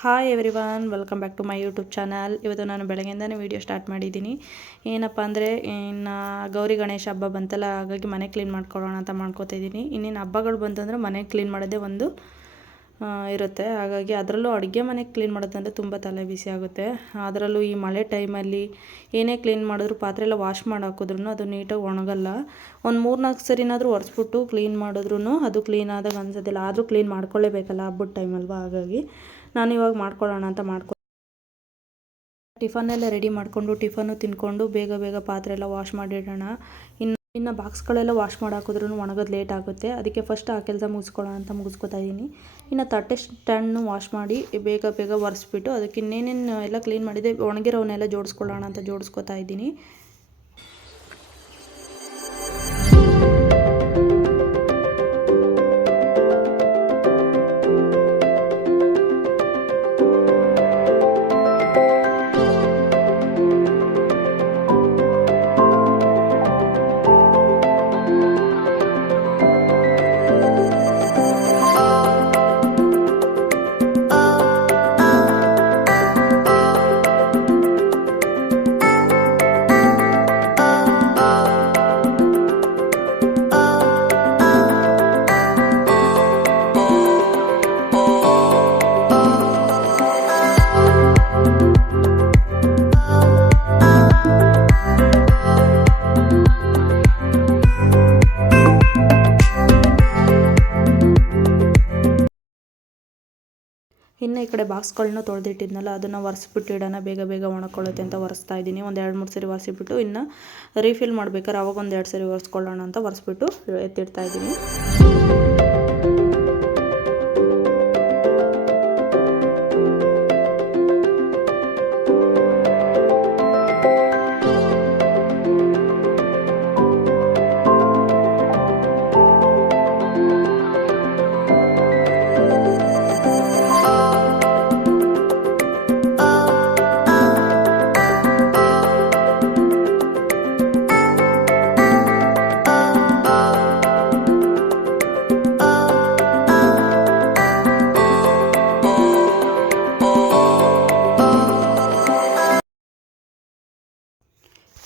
Hi everyone, welcome back to my YouTube channel. ಇವತ್ತು ನಾನು ಬೆಳಗ್ಗೆಯಿಂದನೇ video start ಮಾಡಿದ್ದೀನಿ. ಏನಪ್ಪ ಅಂದರೆ ಇನ್ನು ಗೌರಿ ಗಣೇಶ ಹಬ್ಬ ಬಂತಲ್ಲ, ಹಾಗಾಗಿ ಮನೆ ಕ್ಲೀನ್ ಮಾಡ್ಕೊಳ್ಳೋಣ ಅಂತ ಮಾಡ್ಕೋತಾ ಇದ್ದೀನಿ. ಇನ್ನೇನು ಹಬ್ಬಗಳು ಬಂತಂದರೆ ಮನೆ ಕ್ಲೀನ್ ಮಾಡೋದೇ ಒಂದು ಇರುತ್ತೆ. ಹಾಗಾಗಿ ಅದರಲ್ಲೂ ಅಡುಗೆ ಮನೆ ಕ್ಲೀನ್ ಮಾಡೋದಂದರೆ ತುಂಬ ತಲೆ ಬಿಸಿ ಆಗುತ್ತೆ. ಅದರಲ್ಲೂ ಈ ಮಳೆ ಟೈಮಲ್ಲಿ ಏನೇ ಕ್ಲೀನ್ ಮಾಡಿದ್ರು ಪಾತ್ರೆ ಎಲ್ಲ ವಾಶ್ ಮಾಡಿ ಹಾಕಿದ್ರೂ ಅದು ನೀಟಾಗಿ ಒಣಗಲ್ಲ. ಒಂದು 3-4 ಸರಿನಾದರೂ ಒರೆಸ್ಬಿಟ್ಟು ಕ್ಲೀನ್ ಮಾಡಿದ್ರೂ ಅದು ಕ್ಲೀನ್ ಆದಾಗ ಅನ್ಸೋದಿಲ್ಲ. ಆದರೂ ಕ್ಲೀನ್ ಮಾಡ್ಕೊಳ್ಳೇಬೇಕಲ್ಲ, ಹಬ್ಬದ ಟೈಮಲ್ವಾ. ಹಾಗಾಗಿ ನಾನು ಇವಾಗ ಮಾಡ್ಕೊಳ್ಳೋಣ ಅಂತ ಟಿಫನ್ನೆಲ್ಲ ರೆಡಿ ಮಾಡಿಕೊಂಡು ಟಿಫನ್ನು ತಿನ್ಕೊಂಡು ಬೇಗ ಬೇಗ ಪಾತ್ರೆ ಎಲ್ಲ ವಾಶ್ ಮಾಡಿಡೋಣ. ಇನ್ನು ಬಾಕ್ಸ್ಗಳೆಲ್ಲ ವಾಶ್ ಮಾಡಿ ಹಾಕಿದ್ರೂ ಒಣಗೋದು ಲೇಟ್ ಆಗುತ್ತೆ. ಅದಕ್ಕೆ ಫಸ್ಟ್ ಆ ಕೆಲಸ ಮುಗಿಸ್ಕೊಳ್ಳೋಣ ಅಂತ ಮುಗಿಸ್ಕೊತಾ ಇದ್ದೀನಿ. ಇನ್ನು ತಟ್ಟೆ ಸ್ಟ್ಯಾಂಡ್ನು ವಾಶ್ ಮಾಡಿ ಬೇಗ ಬೇಗ ಒರೆಸ್ಬಿಟ್ಟು ಅದಕ್ಕೆ ಇನ್ನೇನೇನು ಎಲ್ಲ ಕ್ಲೀನ್ ಮಾಡಿದೆ ಒಣಗಿರೋವನ್ನೆಲ್ಲ ಜೋಡಿಸ್ಕೊಳ್ಳೋಣ ಅಂತ ಜೋಡಿಸ್ಕೊತಾ ಇದ್ದೀನಿ. ಇನ್ನು ಈ ಕಡೆ ಬಾಕ್ಸ್ಗಳನ್ನ ತೊಳೆದಿಟ್ಟಿದ್ನಲ್ಲ, ಅದನ್ನು ಒರೆಸ್ಬಿಟ್ಟು ಇಡೋಣ, ಬೇಗ ಬೇಗ ಒಣಕೊಳ್ಳುತ್ತೆ ಅಂತ ಒರೆಸ್ತಾ ಇದ್ದೀನಿ. ಒಂದು 2-3 ಸರಿ ಒರೆಸಿಬಿಟ್ಟು ಇನ್ನು ರೀಫಿಲ್ ಮಾಡ್ಬೇಕಾದ್ರೆ ಅವಾಗ ಒಂದು 2 ಸರಿ ಒರೆಸ್ಕೊಳ್ಳೋಣ ಅಂತ ಒರೆಸ್ಬಿಟ್ಟು ಎತ್ತಿಡ್ತಾ ಇದ್ದೀನಿ.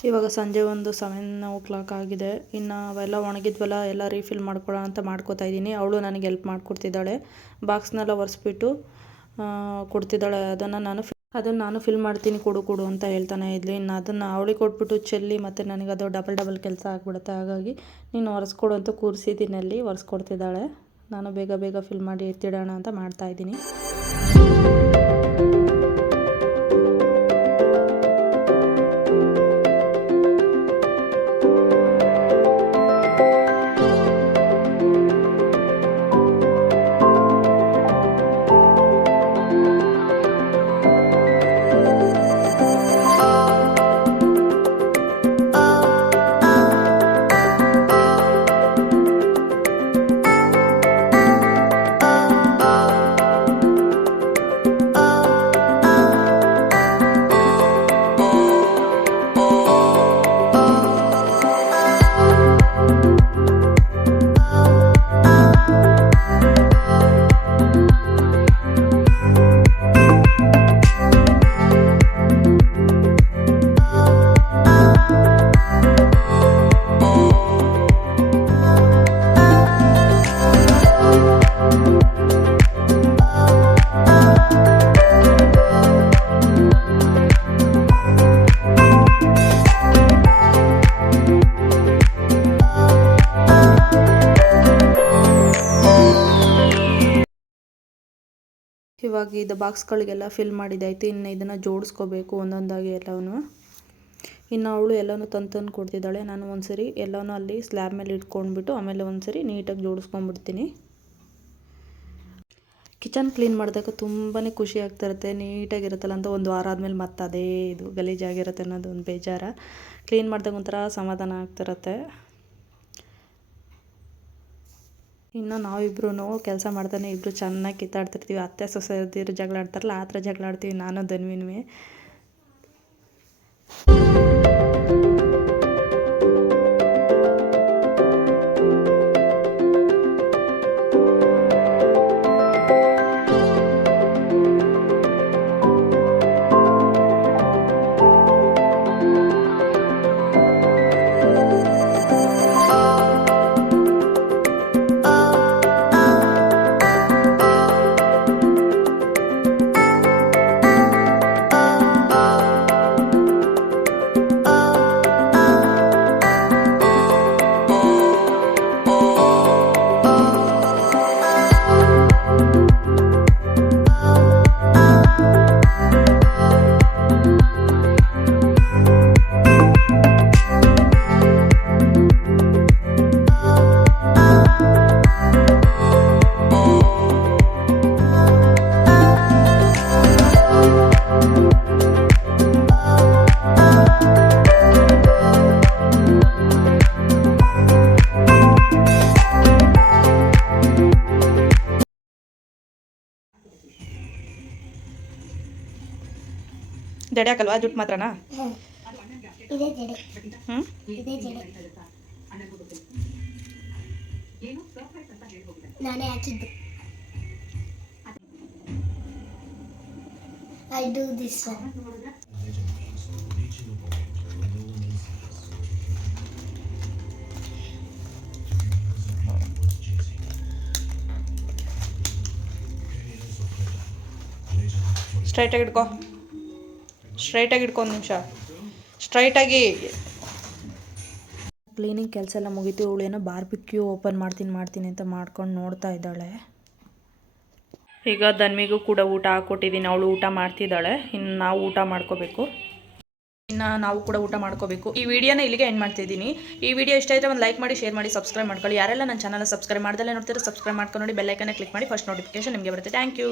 ಇವಾಗ ಸಂಜೆ ಒಂದು 7 ಆಗಿದೆ. ಇನ್ನು ಅವೆಲ್ಲ ಒಣಗಿದ್ವಲ್ಲ, ಎಲ್ಲ ರೀಫಿಲ್ ಮಾಡ್ಕೊಳ್ಳೋಣ ಅಂತ ಮಾಡ್ಕೋತಾ ಇದ್ದೀನಿ. ಅವಳು ನನಗೆ ಹೆಲ್ಪ್ ಮಾಡಿಕೊಡ್ತಿದ್ದಾಳೆ. ಬಾಕ್ಸ್ನೆಲ್ಲ ಒರೆಸ್ಬಿಟ್ಟು ಕೊಡ್ತಿದ್ದಾಳೆ. ಅದನ್ನು ನಾನು ಫಿಲ್ ಮಾಡ್ತೀನಿ, ಕೊಡು ಅಂತ ಹೇಳ್ತಾನೆ ಇದ್ಲಿ. ಇನ್ನು ಅದನ್ನು ಅವಳಿಗೆ ಕೊಟ್ಬಿಟ್ಟು ಚೆಲ್ಲಿ ಮತ್ತು ನನಗೆ ಅದು ಡಬಲ್ ಕೆಲಸ ಆಗಿಬಿಡುತ್ತೆ. ಹಾಗಾಗಿ ನೀನು ಒರೆಸ್ಕೊಡು ಅಂತ ಕೂರಿಸಿದ್ದೀನಿ, ಅಲ್ಲಿ ಒರೆಸ್ಕೊಡ್ತಿದ್ದಾಳೆ. ನಾನು ಬೇಗ ಬೇಗ ಫಿಲ್ ಮಾಡಿ ಎತ್ತಿಡೋಣ ಅಂತ ಮಾಡ್ತಾಯಿದ್ದೀನಿ. ಇವಾಗ ಇದು ಬಾಕ್ಸ್ಗಳಿಗೆಲ್ಲ ಫಿಲ್ ಮಾಡಿದ್ದಾಯಿತು. ಇನ್ನು ಇದನ್ನು ಜೋಡಿಸ್ಕೋಬೇಕು ಒಂದೊಂದಾಗಿ ಎಲ್ಲವೂ. ಇನ್ನು ಅವಳು ಎಲ್ಲನೂ ತಂದು ಕೊಡ್ತಿದ್ದಾಳೆ. ನಾನು ಒಂದು ಸರಿ ಎಲ್ಲನೂ ಅಲ್ಲಿ ಸ್ಲ್ಯಾಬ್ ಮೇಲೆ ಇಟ್ಕೊಂಡ್ಬಿಟ್ಟು ಆಮೇಲೆ ಒಂದು ಸರಿ ನೀಟಾಗಿ ಜೋಡಿಸ್ಕೊಂಡ್ಬಿಡ್ತೀನಿ. ಕಿಚನ್ ಕ್ಲೀನ್ ಮಾಡಿದಾಗ ತುಂಬಾ ಖುಷಿ ಆಗ್ತಿರುತ್ತೆ. ನೀಟಾಗಿರುತ್ತಲ್ಲ ಅಂತ ಒಂದು ವಾರ ಆದಮೇಲೆ ಮತ್ತೆ ಅದೇ ಇದು ಗಲೀಜಾಗಿರುತ್ತೆ ಅನ್ನೋದು ಒಂದು ಬೇಜಾರ. ಕ್ಲೀನ್ ಮಾಡಿದಾಗ ಒಂಥರ ಸಮಾಧಾನ ಆಗ್ತಿರುತ್ತೆ. ಇನ್ನು ನಾವಿಬ್ರು ಕೆಲಸ ಮಾಡ್ತಾನೆ ಇಬ್ಬರು ಚೆನ್ನಾಗಿ ಕಿತ್ತಾಡ್ತಿರ್ತೀವಿ. ಅತ್ತೆ ಸೊಸೆಯರು ಜಗಳ ಆಡ್ತಾರಲ್ಲ, ಆ ಥರ ಜಗಳ ಆಡ್ತೀವಿ ನಾನು ಧನ್ವಿನೂ. ಜಡೆ ಹಾಕಲ್ವಾ, ಜುಟ್ಟು ಮಾತ್ರನಾ? ಇದೇ ಜಡೆ. ಹ್ಞೂ ಇದೇ ಜಡೆ ನಾನೇ ಹಾಕಿದ್ದು. I do this one. ಸ್ಟ್ರೈಟಾಗಿ ಇಟ್ಕೊ, ಸ್ಟ್ರೈಟಾಗಿ ಇಟ್ಕೊ, ಒಂದು ನಿಮಿಷ ಸ್ಟ್ರೈಟಾಗಿ. ಕ್ಲೀನಿಂಗ್ ಕೆಲಸ ಎಲ್ಲ ಮುಗೀತು. ಇವಳೇನೋ ಬಾರ್ಬಿಕ್ಯೂ ಓಪನ್ ಮಾಡ್ತೀನಿ ಅಂತ ಮಾಡ್ಕೊಂಡು ನೋಡ್ತಾ ಇದ್ದಾಳೆ. ಈಗ ಧನ್ವಿಗೂ ಕೂಡ ಊಟ ಹಾಕ್ಕೊಟ್ಟಿದ್ದೀನಿ. ಅವಳು ಊಟ ಮಾಡ್ತಿದ್ದಾಳೆ. ಇನ್ನು ನಾವು ಊಟ ಮಾಡ್ಕೋಬೇಕು. ನಾವು ಕೂಡ ಊಟ ಮಾಡ್ಕೋಬೇಕು. ಈ ವಿಡಿಯೋನ ಇಲ್ಲಿಗೆ ಎಂಡ್ ಮಾಡ್ತಿದ್ದೀನಿ. ಈ ವಿಡಿಯೋ ಇಷ್ಟ ಇದ್ದರೆ ಒಂದು ಲೈಕ್ ಮಾಡಿ, ಶೇರ್ ಮಾಡಿ, ಸಬ್ಸ್ಕ್ರೈಬ್ ಮಾಡ್ಕೊಳ್ಳಿ. ಯಾರೆಲ್ಲ ನನ್ನ ಚಾನಲ್ ಸಬ್ಸ್ಕ್ರೈಬ್ ಮಾಡ್ದಲ್ಲೇ ನೋಡ್ತೀರೋ ಸಬ್ಸ್ಕ್ರೈಬ್ ಮಾಡ್ಕೊಂಡು ನೋಡಿ, ಬೆಲ್ ಐಕನ್ನ ಕ್ಲಿಕ್ ಮಾಡಿ, ಫಸ್ಟ್ ನೋಟಿಫಿಕೇಶನ್ ನಿಮಗೆ ಬರುತ್ತೆ. Thank you.